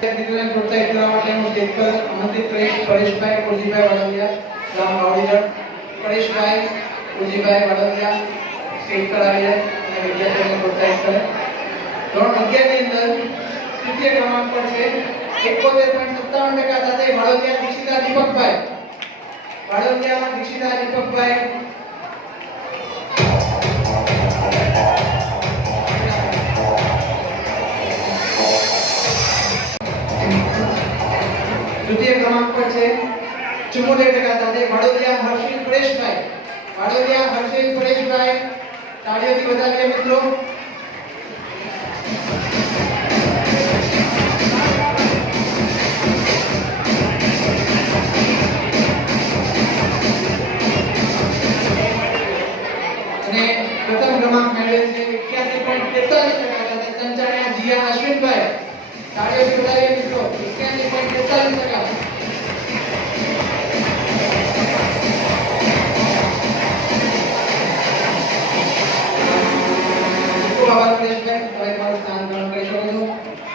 વિદ્યાર્થીઓને પ્રોત્સાહિત કરવા માટે હું સ્ટેજ પર આમંત્રિત કરીશ પરેશભાઈ કુરજીભાઈ વાડલિયા, ગામ વાવડીગઢ. પરેશભાઈ કુરજીભાઈ વાડલિયા સ્ટેજ પર આવી જાય અને વિદ્યાર્થીઓને પ્રોત્સાહિત કરે. ધોરણ 11 ની અંદર તૃતીય ક્રમાંક પર છે 71.57% સાથે વાડલિયા દીક્ષિતા દીપકભાઈ. વાડલિયા દીક્ષિતા દીપકભાઈ તૃતીય ક્રમાંક પર છે 74% સાથે વાડોદિયા હર્ષિલ પરેશભાઈ. વાડોદિયા હર્ષિલ પરેશભાઈ તાળીઓથી વધાવીએ મિત્રો. અને પ્રથમ ક્રમાંક મેળવે છે 81.43% સાથે સંચાણ્યા જીયા અશ્વિનભાઈ. તાળીઓથી વધાવીએ મિત્રો. 81.43%. ખૂબ આભાર.